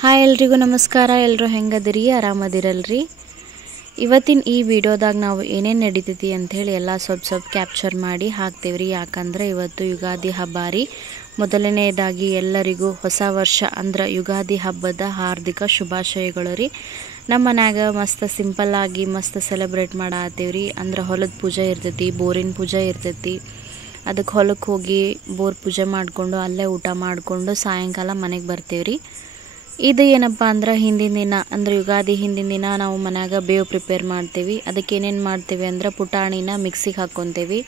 Hi ಎಲ್ರಿಗೂ ನಮಸ್ಕಾರ. ಎಲ್ಲರೂ ಹೆಂಗದಿರಿ? ಆರಾಮದಿರಲ್ರಿ? ಇವತ್ತಿನ ಈ ವಿಡಿಯೋದಾಗ ನಾವು ಏನೇನು ನಡೀತೈತಿ ಅಂಥೇಳಿ ಎಲ್ಲ ಸ್ವಲ್ಪ ಕ್ಯಾಪ್ಚರ್ ಮಾಡಿ ಹಾಕ್ತೇವ್ರಿ. ಯಾಕಂದ್ರೆ ಇವತ್ತು ಯುಗಾದಿ ಹಬ್ಬ ರೀ. ಮೊದಲನೇದಾಗಿ ಎಲ್ಲರಿಗೂ ಹೊಸ ವರ್ಷ ಅಂದ್ರೆ ಯುಗಾದಿ ಹಬ್ಬದ ಹಾರ್ದಿಕ ಶುಭಾಶಯಗಳು ರೀ. ನಮ್ಮ ಮನ್ಯಾಗ ಮಸ್ತ್ ಸಿಂಪಲ್ ಆಗಿ ಮಸ್ತ್ ಸೆಲೆಬ್ರೇಟ್ ಮಾಡಾತೀವ್ರಿ. ಅಂದ್ರೆ ಹೊಲದ ಪೂಜೆ ಇರ್ತೈತಿ, ಬೋರಿನ ಪೂಜೆ ಇರ್ತೈತಿ. ಅದಕ್ಕೆ ಹೊಲಕ್ಕೆ ಹೋಗಿ ಬೋರ್ ಪೂಜೆ ಮಾಡಿಕೊಂಡು ಅಲ್ಲೇ ಊಟ ಮಾಡಿಕೊಂಡು ಸಾಯಂಕಾಲ ಮನೆಗೆ ಬರ್ತೀವ್ರಿ. ಇದು ಏನಪ್ಪ ಅಂದ್ರೆ ಹಿಂದಿನ ದಿನ ಅಂದ್ರೆ ಯುಗಾದಿ ಹಿಂದಿನ ದಿನ ನಾವು ಮನ್ಯಾಗ ಬೇವು ಪ್ರಿಪೇರ್ ಮಾಡ್ತೀವಿ. ಅದಕ್ಕೆ ಏನೇನು ಮಾಡ್ತೀವಿ ಅಂದ್ರೆ ಪುಟಾಣಿನ ಮಿಕ್ಸಿಗೆ ಹಾಕ್ಕೊತೀವಿ.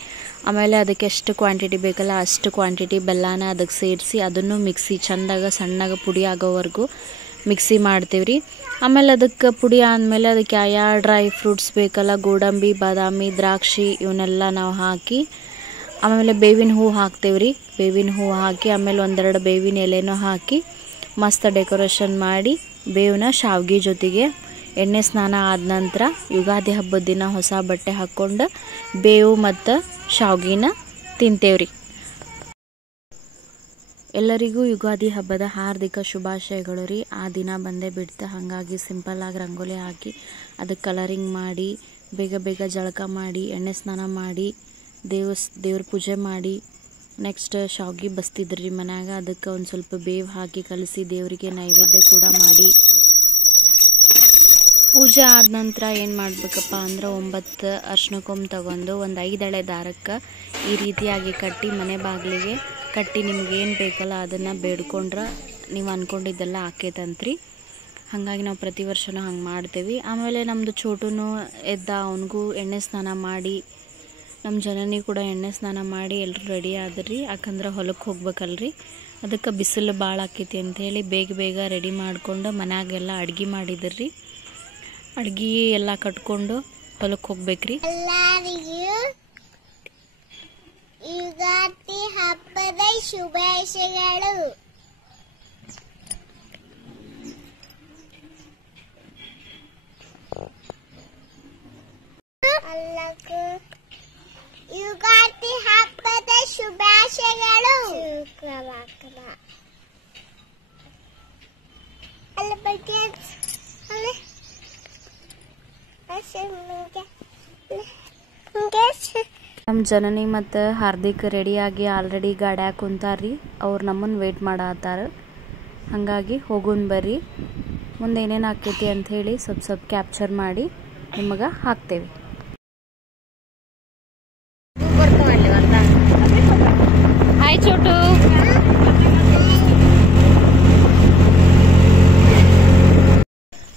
ಆಮೇಲೆ ಅದಕ್ಕೆ ಎಷ್ಟು ಕ್ವಾಂಟಿಟಿ ಬೇಕಲ್ಲ ಅಷ್ಟು ಕ್ವಾಂಟಿಟಿ ಬೆಲ್ಲನ ಅದಕ್ಕೆ ಸೇರಿಸಿ ಅದನ್ನು ಮಿಕ್ಸಿ ಚೆಂದಾಗ ಸಣ್ಣಗೆ ಪುಡಿ ಆಗೋವರೆಗೂ ಮಿಕ್ಸಿ ಮಾಡ್ತೀವಿ ರೀ. ಆಮೇಲೆ ಅದಕ್ಕೆ ಪುಡಿ ಆದಮೇಲೆ ಅದಕ್ಕೆ ಯಾವ ಡ್ರೈ ಫ್ರೂಟ್ಸ್ ಬೇಕಲ್ಲ, ಗೋಡಂಬಿ, ಬಾದಾಮಿ, ದ್ರಾಕ್ಷಿ ಇವನ್ನೆಲ್ಲ ನಾವು ಹಾಕಿ ಆಮೇಲೆ ಬೇವಿನ ಹೂವು ಹಾಕ್ತೇವೆ ರೀ. ಬೇವಿನ ಹೂವು ಹಾಕಿ ಆಮೇಲೆ ಒಂದೆರಡು ಬೇವಿನ ಎಲೆನೂ ಹಾಕಿ ಮಸ್ತ್ ಡೆಕೋರೇಷನ್ ಮಾಡಿ ಬೇವನ್ನ ಶಾವ್ಗೆ ಜೊತೆಗೆ ಎಣ್ಣೆ ಸ್ನಾನ ಆದ ನಂತರ ಯುಗಾದಿ ಹಬ್ಬದ ದಿನ ಹೊಸ ಬಟ್ಟೆ ಹಾಕ್ಕೊಂಡು ಬೇವು ಮತ್ತು ಶಾವ್ಗಿನ ತಿಂತೇವ್ರಿ. ಎಲ್ಲರಿಗೂ ಯುಗಾದಿ ಹಬ್ಬದ ಹಾರ್ದಿಕ ಶುಭಾಶಯಗಳು ರೀ. ಆ ದಿನ ಬಂದೇ ಬಿಡ್ತು. ಹಾಗಾಗಿ ಸಿಂಪಲ್ಲಾಗಿ ರಂಗೋಲಿ ಹಾಕಿ ಅದಕ್ಕೆ ಕಲರಿಂಗ್ ಮಾಡಿ ಬೇಗ ಬೇಗ ಜಳಕ ಮಾಡಿ ಎಣ್ಣೆ ಸ್ನಾನ ಮಾಡಿ ದೇವ್ರ ಪೂಜೆ ಮಾಡಿ ನೆಕ್ಸ್ಟ್ ಶಾವ್ಗೆ ಬಸ್ತಿದ್ರಿ ಮನ್ಯಾಗ. ಅದಕ್ಕೆ ಒಂದು ಸ್ವಲ್ಪ ಬೇವು ಹಾಕಿ ಕಲಸಿ ದೇವರಿಗೆ ನೈವೇದ್ಯ ಕೂಡ ಮಾಡಿ ಪೂಜೆ ಆದ ನಂತರ ಏನು ಮಾಡಬೇಕಪ್ಪ ಅಂದ್ರೆ 9 ಅರ್ಶಿನಕ್ಕೊಮ್ಮೆ ತಗೊಂಡು ಒಂದು 5 ಎಳೆ ದಾರಕ್ಕೆ ಈ ರೀತಿಯಾಗಿ ಕಟ್ಟಿ ಮನೆ ಬಾಗಿಲಿಗೆ ಕಟ್ಟಿ ನಿಮ್ಗೇನು ಬೇಕಲ್ಲ ಅದನ್ನು ಬೇಡ್ಕೊಂಡ್ರೆ ನೀವು ಅಂದ್ಕೊಂಡಿದ್ದೆಲ್ಲ ಆಕೇತಂತ್ರಿ. ಹಾಗಾಗಿ ನಾವು ಪ್ರತಿ ವರ್ಷವೂ ಹಂಗೆ ಮಾಡ್ತೇವೆ. ಆಮೇಲೆ ನಮ್ಮದು ಚೋಟುನು ಎದ್ದ, ಅವನಿಗೂ ಎಣ್ಣೆ ಸ್ನಾನ ಮಾಡಿ ನಮ್ಮ ಜನನಿ ಕೂಡ ಎಣ್ಣೆ ಸ್ನಾನ ಮಾಡಿ ಎಲ್ಲರೂ ರೆಡಿ ಆದ್ರಿ. ಯಾಕಂದ್ರೆ ಹೊಲಕ್ಕೆ ಹೋಗ್ಬೇಕಲ್ರಿ. ಅದಕ್ಕೆ ಬಿಸಿಲು ಭಾಳ ಆಕೈತಿ ಅಂಥೇಳಿ ಬೇಗ ಬೇಗ ರೆಡಿ ಮಾಡಿಕೊಂಡು ಮನ್ಯಾಗೆಲ್ಲ ಅಡ್ಗೆ ಮಾಡಿದ್ರಿ. ಅಡ್ಗೆ ಎಲ್ಲ ಕಟ್ಕೊಂಡು ಹೊಲಕ್ಕೆ ಹೋಗ್ಬೇಕ್ರಿ. ಯುಗಾದಿ ಹಬ್ಬದ ಶುಭಾಶಯಗಳು. ಯುಗಾದಿ ಹಬ್ಬದ ಶುಭಾಶಯಗಳು. ನಮ್ಮ ಜನನಿ ಮತ್ತು ಹಾರ್ದಿಕ್ ರೆಡಿಯಾಗಿ ಆಲ್ರೆಡಿ ಗಾಡ್ಯಾಗ ಕುಂತಾರ್ರಿ. ಅವ್ರು ನಮ್ಮನ್ನು ವೇಟ್ ಮಾಡತ್ತಾರ. ಹಾಗಾಗಿ ಹೋಗೋಣ ಬರ್ರಿ. ಮುಂದೆ ಏನೇನು ಆಕೈತಿ ಅಂಥೇಳಿ ಸ್ವಲ್ಪ ಕ್ಯಾಪ್ಚರ್ ಮಾಡಿ ನಿಮಗೆ ಹಾಕ್ತೇವೆ. ಹಾಯ್ ಚೋಟು.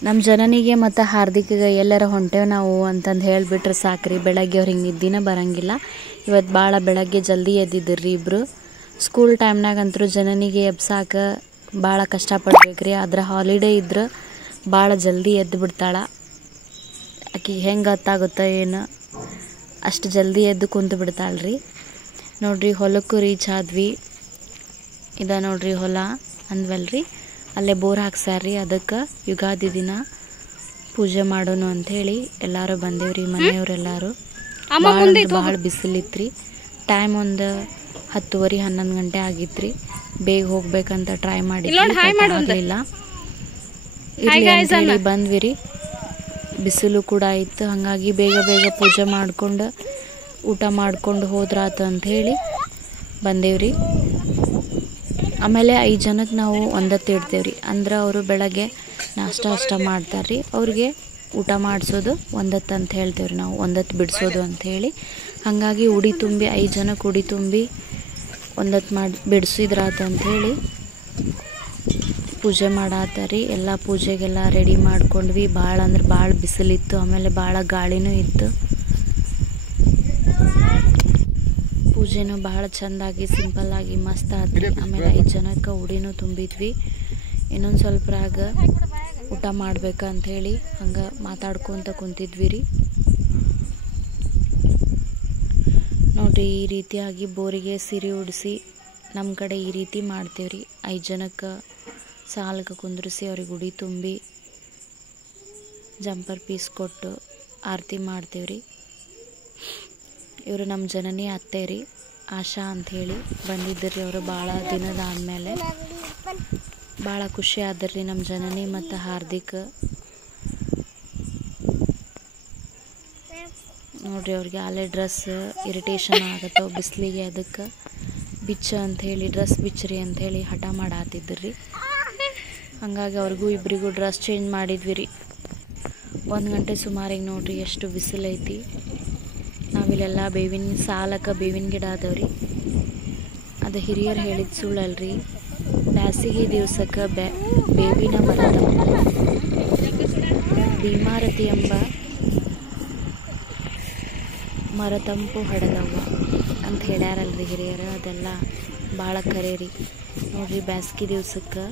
ನಮ್ಮ ಜನನಿಗೆ ಮತ್ತು ಹಾರ್ದಿಕ್ಗೆ ಎಲ್ಲರ ಹೊಂಟೇವೆ ನಾವು ಅಂತಂದು ಹೇಳಿಬಿಟ್ರೆ ಸಾಕ್ರಿ. ಬೆಳಗ್ಗೆ ಅವ್ರು ಹಿಂಗೆ ನಿದ್ದಿನ ಬರಂಗಿಲ್ಲ. ಇವತ್ತು ಭಾಳ ಬೆಳಗ್ಗೆ ಜಲ್ದಿ ಎದ್ದಿದ್ರಿ ಇಬ್ಬರು. ಸ್ಕೂಲ್ ಟೈಮ್ನಾಗಂತರೂ ಜನನಿಗೆ ಎಬ್ಸಾಕ ಭಾಳ ಕಷ್ಟಪಡ್ಬೇಕ್ರಿ. ಆದ್ರೆ ಹಾಲಿಡೇ ಇದ್ರೆ ಭಾಳ ಜಲ್ದಿ ಎದ್ದು ಬಿಡ್ತಾಳೆ. ಆಕೆಗೆ ಹೆಂಗೆ ಗೊತ್ತಾಗುತ್ತೋ ಏನು ಅಷ್ಟು ಜಲ್ದಿ ಎದ್ದು ಕುಂತು ಬಿಡ್ತಾಳ್ರಿ. ನೋಡ್ರಿ ಹೊಲಕ್ಕೂ ರೀಚ್ ಆದ್ವಿ. ಇದ ನೋಡ್ರಿ ಹೊಲ ಅಂದ್ವಲ್ರಿ, ಅಲ್ಲೇ ಬೋರ್ ಹಾಕ್ಸ್ಯಾರ್ರಿ. ಅದಕ್ಕೆ ಯುಗಾದಿ ದಿನ ಪೂಜೆ ಮಾಡೋನು ಅಂಥೇಳಿ ಎಲ್ಲರೂ ಬಂದೇವ್ರಿ ಮನೆಯವರೆಲ್ಲರೂ. ಭಾಳ ಬಿಸಿಲಿತ್ರಿ. ಟೈಮ್ ಒಂದು 10:30-11 ಗಂಟೆ ಆಗಿತ್ರಿ. ಬೇಗ ಹೋಗ್ಬೇಕಂತ ಟ್ರೈ ಮಾಡಿಲ್ಲ. ಇಲ್ಲಿ ಬಂದ್ವಿ ರೀ. ಬಿಸಿಲು ಕೂಡ ಇತ್ತು. ಹಾಗಾಗಿ ಬೇಗ ಬೇಗ ಪೂಜೆ ಮಾಡ್ಕೊಂಡು ಊಟ ಮಾಡ್ಕೊಂಡು ಹೋದ್ರಾತು ಅಂಥೇಳಿ ಬಂದೇವ್ರಿ. ಆಮೇಲೆ 5 ಜನಕ್ಕೆ ನಾವು ಒಂದತ್ತು ಇಡ್ತೇವ್ರಿ. ಅಂದ್ರೆ ಅವರು ಬೆಳಗ್ಗೆ ನಾಷ್ಟ ಮಾಡ್ತಾರ್ರಿ. ಅವ್ರಿಗೆ ಊಟ ಮಾಡಿಸೋದು ಒಂದತ್ತು ಅಂತ ಹೇಳ್ತೇವ್ರಿ ನಾವು, ಒಂದತ್ತು ಬಿಡಿಸೋದು ಅಂಥೇಳಿ. ಹಾಗಾಗಿ ಉಡಿ ತುಂಬಿ 5 ಜನಕ್ಕೆ ಉಡಿ ತುಂಬಿ ಒಂದತ್ತು ಮಾಡಿ ಬಿಡಿಸಿದ್ರಾತು ಅಂಥೇಳಿ ಪೂಜೆ ಮಾಡಾತಾರ್ರಿ. ಎಲ್ಲ ಪೂಜೆಗೆಲ್ಲ ರೆಡಿ ಮಾಡ್ಕೊಂಡ್ವಿ. ಭಾಳ ಅಂದ್ರೆ ಭಾಳ ಬಿಸಿಲಿತ್ತು. ಆಮೇಲೆ ಭಾಳ ಗಾಳಿನೂ ಇತ್ತು. ಪೂಜೆನೂ ಭಾಳ ಚೆಂದಾಗಿ ಸಿಂಪಲ್ಲಾಗಿ ಮಸ್ತ್ ಆದ್ರಿ. ಆಮೇಲೆ 5 ಜನಕ್ಕೆ ಉಡಿನೂ ತುಂಬಿದ್ವಿ. ಇನ್ನೊಂದು ಸ್ವಲ್ಪರಾಗ ಊಟ ಮಾಡ್ಬೇಕಂಥೇಳಿ ಹಂಗೆ ಮಾತಾಡ್ಕೊತ ಕುಂತಿದ್ವಿ ರೀ. ನೋಡ್ರಿ ಈ ರೀತಿಯಾಗಿ ಬೋರಿಗೆ ಸೀರೆ ಉಡಿಸಿ ನಮ್ಮ ಕಡೆ ಈ ರೀತಿ ಮಾಡ್ತೇವ್ರಿ. 5 ಜನಕ್ಕೆ ಸಾಲಕ್ಕೆ ಕುಂದ್ರಿಸಿ ಅವ್ರಿಗೆ ಉಡಿ ತುಂಬಿ ಜಂಪರ್ ಪೀಸ್ ಕೊಟ್ಟು ಆರತಿ ಮಾಡ್ತೇವ್ರಿ. ಇವರು ನಮ್ಮ ಜನನಿ ಅತ್ತೆ ರೀ, ಆಶಾ ಅಂಥೇಳಿ ಬಂದಿದ್ದರು. ಅವರು ಭಾಳ ದಿನದಾದಮೇಲೆ ಭಾಳ ಖುಷಿ ಆದ್ರಿ ನಮ್ಮ ಜನನಿ ಮತ್ತು ಹಾರ್ದಿಕ್. ನೋಡ್ರಿ ಅವ್ರಿಗೆ ಅಲ್ಲೇ ಡ್ರೆಸ್ ಇರಿಟೇಷನ್ ಆಗತ್ತೋ ಬಿಸಿಲಿಗೆ, ಅದಕ್ಕೆ ಬಿಚ್ಚ ಅಂಥೇಳಿ ಡ್ರೆಸ್ ಬಿಚ್ಚ್ರಿ ಅಂಥೇಳಿ ಹಠ ಮಾಡಾತಿದ್ರಿ. ಹಾಗಾಗಿ ಅವ್ರಿಗೂ ಇಬ್ಬರಿಗೂ ಡ್ರೆಸ್ ಚೇಂಜ್ ಮಾಡಿದ್ವಿ ರೀ. 1 ಗಂಟೆ ಸುಮಾರಿಗೆ ನೋಡ್ರಿ ಎಷ್ಟು ಬಿಸಿಲೈತಿ. ನಾವಿಲ್ಲೆಲ್ಲ ಬೇವಿನ ಸಾಲಕ್ಕೆ ಬೇವಿನ ಗಿಡ ಅದಾವ್ರಿ. ಅದು ಹಿರಿಯರು ಹೇಳಿದ ಸುಳ್ಳಲ್ರಿ. ಬ್ಯಾಸಿಗೆ ದಿವಸಕ್ಕೆ ಬೇವಿನ ಮರದ ಭೀಮಾರತಿ ಎಂಬ ಮರತಂಪು ಹಡದವ್ವ ಅಂತ ಹೇಳ್ಯಾರಲ್ರಿ ಹಿರಿಯರು. ಅದೆಲ್ಲ ಭಾಳ ಕರೆ ರೀ. ನೋಡ್ರಿ ಬ್ಯಾಸಿಗೆ ದಿವ್ಸಕ್ಕೆ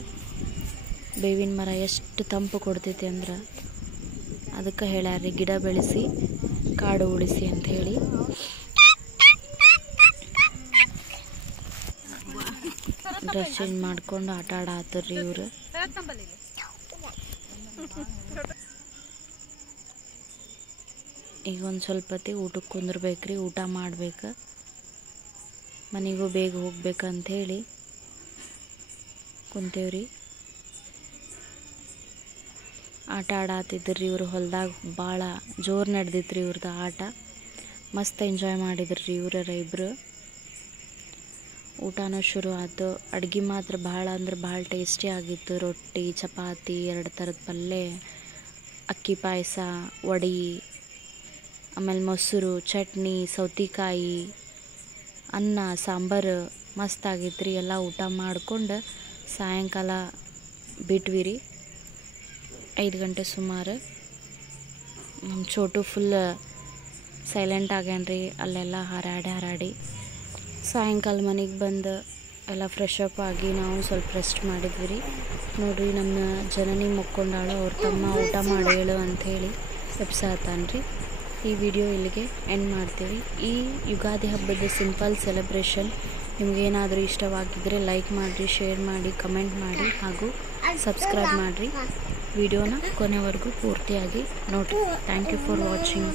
ಬೇವಿನ ಮರ ಎಷ್ಟು ತಂಪು ಕೊಡ್ತೈತಿ ಅಂದ್ರೆ ಅದಕ್ಕೆ ಹೇಳ್ಯಾರ್ರಿ, ಗಿಡ ಬೆಳೆಸಿ ಕಾಡು ಉಳಿಸಿ ಅಂತ ಹೇಳಿ. ಡ್ರೆಸ್ ಚೇಂಜ್ ಮಾಡ್ಕೊಂಡು ಆಟ ಆಡಾತ್ರಿ ಇವರು. ಈಗ ಒಂದು ಸ್ವಲ್ಪ ಹೊತ್ತಿಗೆ ಊಟಕ್ಕೆ ಕುಂದಿರ್ಬೇಕ್ರಿ. ಊಟ ಮಾಡ್ಬೇಕು, ಮನೆಗೂ ಬೇಗ ಹೋಗ್ಬೇಕಂಥೇಳಿ ಕುಂತೇವ್ರಿ. ಆಟ ಆಡಾತಿದ್ರಿ ಇವರು ಹೊಲ್ದಾಗ. ಭಾಳ ಜೋರು ನಡೆದಿತ್ತು ರೀ ಇವ್ರದ್ದು ಆಟ. ಮಸ್ತ್ ಎಂಜಾಯ್ ಮಾಡಿದ್ರಿ ಇವ್ರ ಇಬ್ಬರು. ಊಟನೂ ಶುರು ಆಯ್ತು. ಅಡ್ಗೆ ಮಾತ್ರ ಭಾಳ ಅಂದ್ರೆ ಭಾಳ ಟೇಸ್ಟಿ ಆಗಿತ್ತು. ರೊಟ್ಟಿ, ಚಪಾತಿ, 2 ಥರದ ಪಲ್ಯ, ಅಕ್ಕಿ ಪಾಯಸ, ವಡೆ, ಆಮೇಲೆ ಮೊಸರು, ಚಟ್ನಿ, ಸೌತೆಕಾಯಿ, ಅನ್ನ, ಸಾಂಬಾರು ಮಸ್ತ್ ಆಗಿತ್ತು ರೀ. ಎಲ್ಲ ಊಟ ಮಾಡ್ಕೊಂಡು ಸಾಯಂಕಾಲ ಬಿಟ್ವಿ ರೀ. 5 ಗಂಟೆ ಸುಮಾರು. ನಮ್ಮ ಚೋಟು ಫುಲ್ ಸೈಲೆಂಟ್ ಆಗ್ಯಾನ್ರಿ. ಅಲ್ಲೆಲ್ಲ ಹಾರಾಡಿ ಸಾಯಂಕಾಲ ಮನೆಗೆ ಬಂದು ಎಲ್ಲ ಫ್ರೆಶ್ ಅಪ್ ಆಗಿ ನಾವು ಸ್ವಲ್ಪ ರೆಸ್ಟ್ ಮಾಡಿದ್ವಿ ರೀ. ನೋಡ್ರಿ ನಮ್ಮ ಜನನಿ ಮುಕ್ಕೊಂಡಾಳು. ಅವ್ರ ತಮ್ಮ ಊಟ ಮಾಡಿ ಹೇಳು ಅಂಥೇಳಿ ಎಬ್ಸಾತಾನ್ರಿ. ಈ ವಿಡಿಯೋ ಇಲ್ಲಿಗೆ ಎಂಡ್ ಮಾಡ್ತೀವಿ. ಈ ಯುಗಾದಿ ಹಬ್ಬದ ಸಿಂಪಲ್ ಸೆಲೆಬ್ರೇಷನ್ ನಿಮಗೇನಾದರೂ ಇಷ್ಟವಾಗಿದ್ದರೆ ಲೈಕ್ ಮಾಡಿರಿ, ಶೇರ್ ಮಾಡಿ, ಕಮೆಂಟ್ ಮಾಡಿ ಹಾಗೂ ಸಬ್ಸ್ಕ್ರೈಬ್ ಮಾಡಿರಿ. ವಿಡಿಯೋನ ಕೊನೆವರೆಗೂ ಪೂರ್ತಿಯಾಗಿ ನೋಡಿ. Thank you for watching.